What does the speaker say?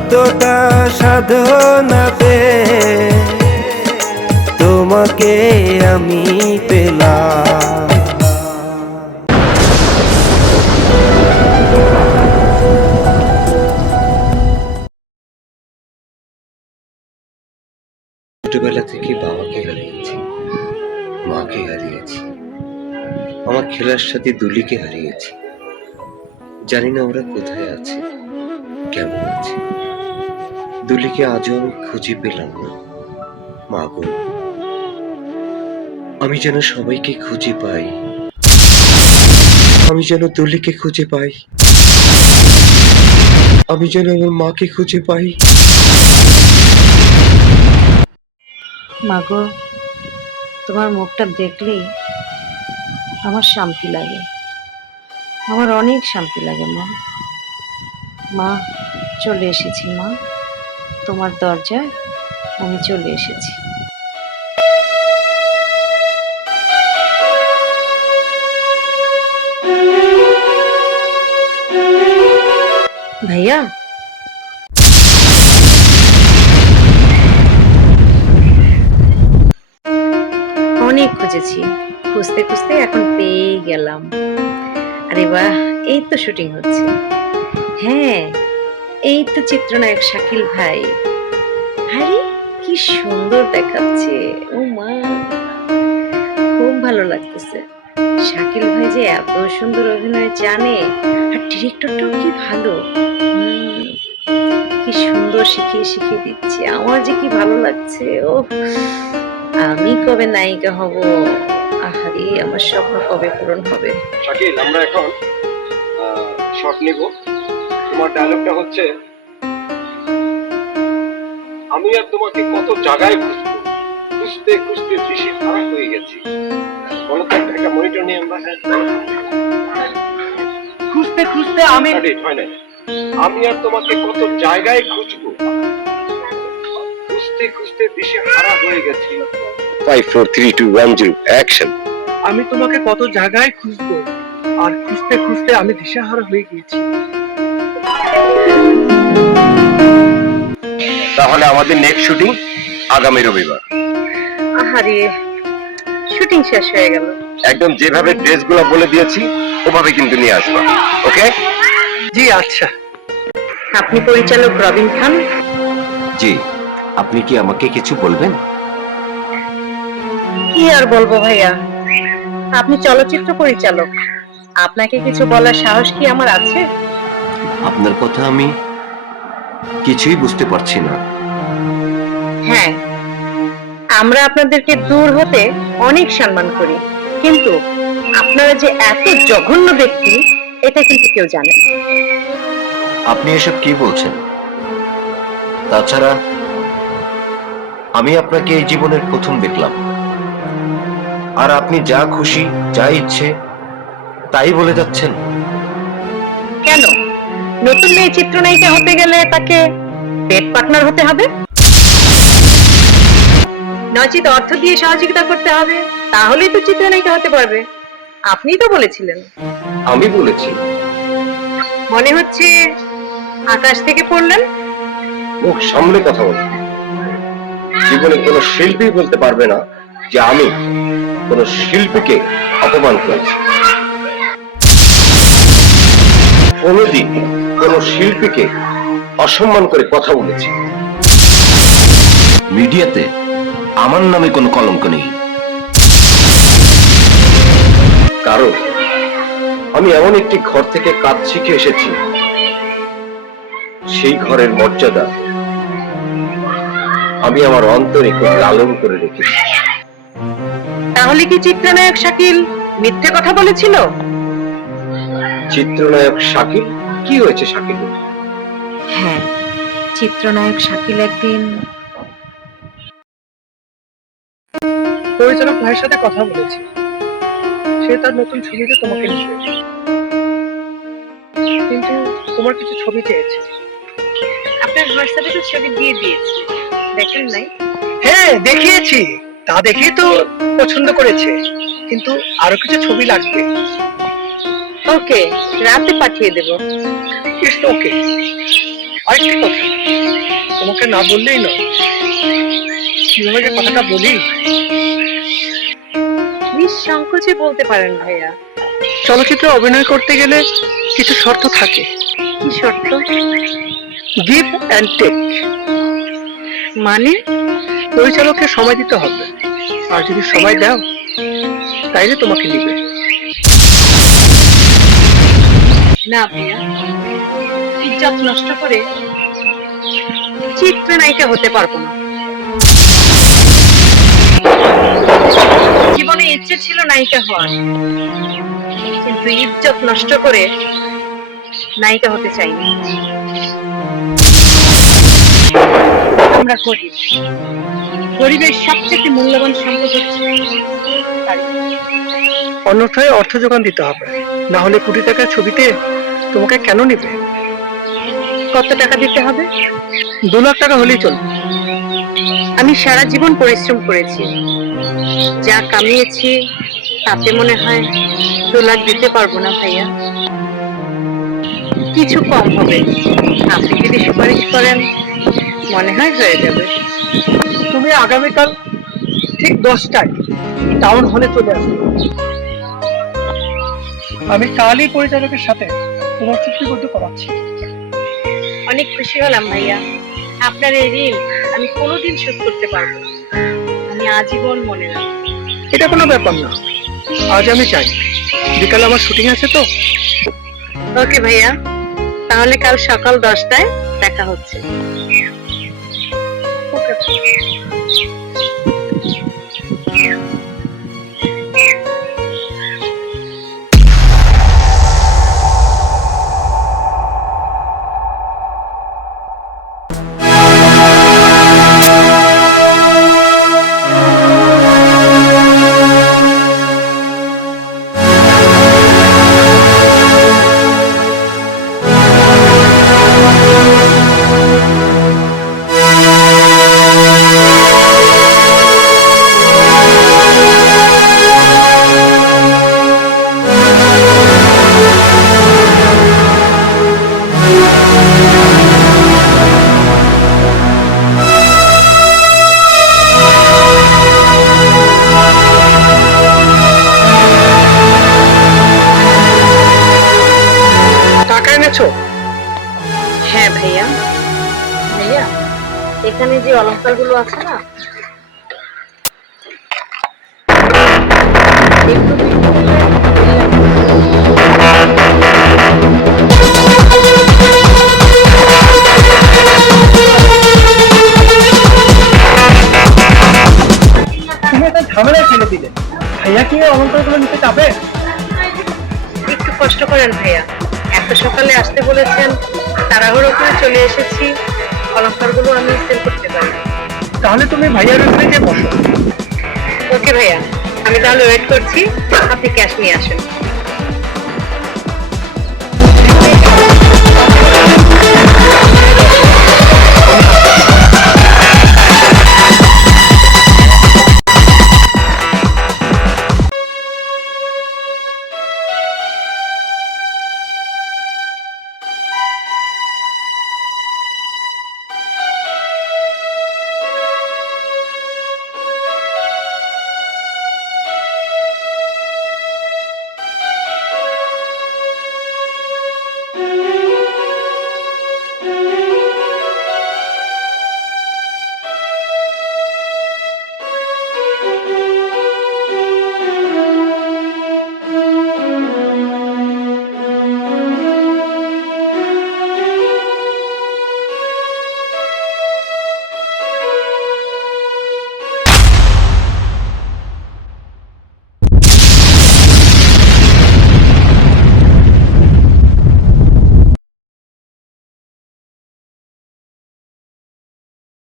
কতটা সাধনাতে তোমাকে আমি পেলাম। ছোটবেলা থেকে বাবাকে হারিয়েছি, মাকে হারিয়েছি, আমার খেলার সাথে দুলিকে হারিয়েছি। জানি না ওরা কোথায় আছে, কেমন আছে। দুলিকে আজও আমি খুঁজে পেলাম না। মা গো, আমি যেন সবাইকে খুঁজে পাই, আমি যেন দুলিকে খুঁজে পাই, আমি যেন আমার মাকে খুঁজে পাই। মাগো, তোমার মুখটা দেখলেই আমার শান্তি লাগে, আমার অনেক শান্তি লাগে। মা, মা চলে এসেছি। মা, তোমার দরজায় আমি চলে এসেছি। ভাইয়া, অনেক খুঁজেছি, খুঁজতে খুঁজতে এখন পেয়ে গেলাম। আরে বাহ, এই তো শুটিং হচ্ছে। হ্যাঁ, এই তো চিত্রনায়ক শাকিল ভাই। আরে কি সুন্দর দেখাচ্ছে! ও মা, খুব ভালো লাগতেছে। শাকিল ভাই যে এত সুন্দর অভিনয় জানে, আর ডিরেক্টরটাও কি ভালো। কি সুন্দর শিখিয়ে শিখিয়ে দিচ্ছে, আমার যে কি ভালো লাগছে। ও, আমি কবে নায়িকা হব? আহারে, আমার স্বপ্ন কবে পূরণ হবে? শাকিল, আমরা এখন শট নেব। তোমার ডায়লগটা হচ্ছে, আমি আর তোমাকে কত জায়গায় খুঁজবো, খুঁজতে খুঁজতে দিশে হারা হয়ে গেছি। বলো তো, একটা মনিটর নিয়ে আমরা খুঁজতে খুঁজতে আমি হয় না। আমি আর তোমাকে কত জায়গায় খুঁজবো, খুঁজতে খুঁজতে দিশে হারা হয়ে গেছি। 5 4 3 2 1 0 অ্যাকশন। আমি তোমাকে কত জায়গায় খুঁজবো, আর খুঁজতে খুঁজতে আমি দিশাহারা হয়ে গিয়েছি। তাহলে আমাদের নেক্সট শুটিং আগামী রবিবার। আহারে, শুটিং শেষ হয়ে গেল। একদম যেভাবে ড্রেসগুলো বলে দিয়েছি ওভাবে কিন্তু নিয়ে আসবা, ওকে? জি আচ্ছা। আপনি পরিচালক রবিন খান? জি। আপনি কি আমাকে কিছু বলবেন? কি আর বলবো ভাইয়া, আপনি চলচ্চিত্র পরিচালক, আপনাকে কিছু বলার সাহস কি আমার আছে? আপনার কথা আমি কিছুই বুঝতে পারছি না। হ্যাঁ, আমরা আপনাদেরকে দূর হতে অনেক সম্মান করি, কিন্তু আপনারা যে এত জঘন্য ব্যক্তি এটা কিন্তু কেউ জানে না। আপনি এসব কি বলছেন? তাছাড়া আমি আপনাকে এই জীবনের প্রথম দেখলাম, আর আপনি যা খুশি যা ইচ্ছে তাই বলে যাচ্ছেন। কেন, নতুন মেয়ে চিত্রনায়িকা হতে গেলে তাকে পেট পার্টনার হতে হবে, নচিত অর্থ দিয়ে সহযোগিতা করতে হবে, তাহলেই তো চিত্রনায়িকা হতে পারবে। আপনিই তো বলেছিলেন। আমি বলেছি? মনে হচ্ছে আকাশ থেকে পড়লেন। মুখ সামলে কথা বলুন। জীবনে কোনো শিল্পী বলতে পারবে না যে আমি কোনো শিল্পীকে অপমান করেছি। কোনোদিন কোনো শিল্পীকে অসম্মান করে কথা বলেছি। মিডিয়াতে আমার নামে কোনো কলঙ্ক নেই, কারণ আমি এমন একটি ঘর থেকে কাজ শিখে এসেছি, সেই ঘরের মর্যাদা আমি আমার অন্তরে খুব লালন করে রেখেছি। তাহলে কি চিত্রনায়ক শাকিল মিথ্যে কথা বলেছিল? চিত্রনায়ক শাকিল? কি হয়েছে শাকিল? হ্যাঁ, চিত্রনায়ক শাকিল একদিন পরিচালক ভাইয়ের সাথে কথা বলেছি, সে তার নতুন ছবিতে তোমাকে নিবে, কিন্তু তোমার কিছু ছবি চেয়েছে। আপনার হোয়াটসঅ্যাপে তো ছবি দিয়ে দিয়েছি, দেখেন নাই? হ্যাঁ দেখিয়েছি, তা দেখেই তো পছন্দ করেছে, কিন্তু আরো কিছু ছবি লাগবে। ওকে, রাতে পাঠিয়ে দেব। It's okay. আরেকটি কথা, তোমাকে না বললেই নয়, কিভাবে যে কথাটা বলি। নিঃসংকোচে বলতে পারেন ভাইয়া। চলচ্চিত্রে অভিনয় করতে গেলে কিছু শর্ত থাকে। কি শর্ত? Give and take. মানে? পরিচালককে সময় দিতে হবে, আর যদি সময় দাও তাইলে তোমাকে নিবে। না ভাইয়া, ইজ্জত নষ্ট করে চিত্রনায়িকা হতে পারবো না। জীবনে ইচ্ছে ছিল নায়িকা হওয়ার, কিন্তু ইজ্জত নষ্ট করে নায়িকা হতে চাইনি। আমরা গরিব, গরিবের সবচেয়ে মূল্যবান সম্পদ হচ্ছে টাকা। অন্যথায় অর্থ যোগান দিতে হবে, না হলে কোটি টাকার ছবিতে তোমাকে কেন নিবে? কত টাকা দিতে হবে? 2 লাখ টাকা হলেই চলবে। আমি সারা জীবন পরিশ্রম করেছি, যা কামিয়েছি তাতে মনে হয় 2 লাখ দিতে পারবো না ভাইয়া। কিছু কম হবে, আপনি যদি সুপারিশ করেন মনে হয় হয়ে যাবে। তুমি আগামীকাল ঠিক 10টায় টাউন হলে চলে আসবে। আমি কালই পরিচালকের সাথে তোমার চুক্তিবদ্ধ করাচ্ছি। অনেক খুশি হলাম ভাইয়া, আপনার এই ঋণ আমি কোনোদিন শোধ করতে পারবো না, আমি আজীবন মনে রাখবো। এটা কোনো ব্যাপার না, আজ আমি চাই, বিকালে আমার শুটিং আছে তো। ওকে ভাইয়া, তাহলে কাল সকাল 10টায় দেখা হচ্ছে। টাকা এনেছো? হ্যাঁ ভাইয়া। ভাইয়া, এখানে যে অলংকারগুলো আছে না, একটু বিক্রি করলে তুমি একটা ঝামেলায় ফেলে দিলে। ভাইয়া কি এই অলঙ্কারগুলো নিতে যাবে? একটু কষ্ট করেন ভাইয়া, এত সকালে আসতে বলেছেন, তাড়াহুড়ো করে চলে এসেছি, অলংকারগুলো আমি সেল করতে পারি। তাহলে তুমি ভাইয়ার ওখানে গিয়ে বসো। ওকে ভাইয়া, আমি তাহলে ওয়েট করছি, আপনি ক্যাশ নিয়ে আসেন।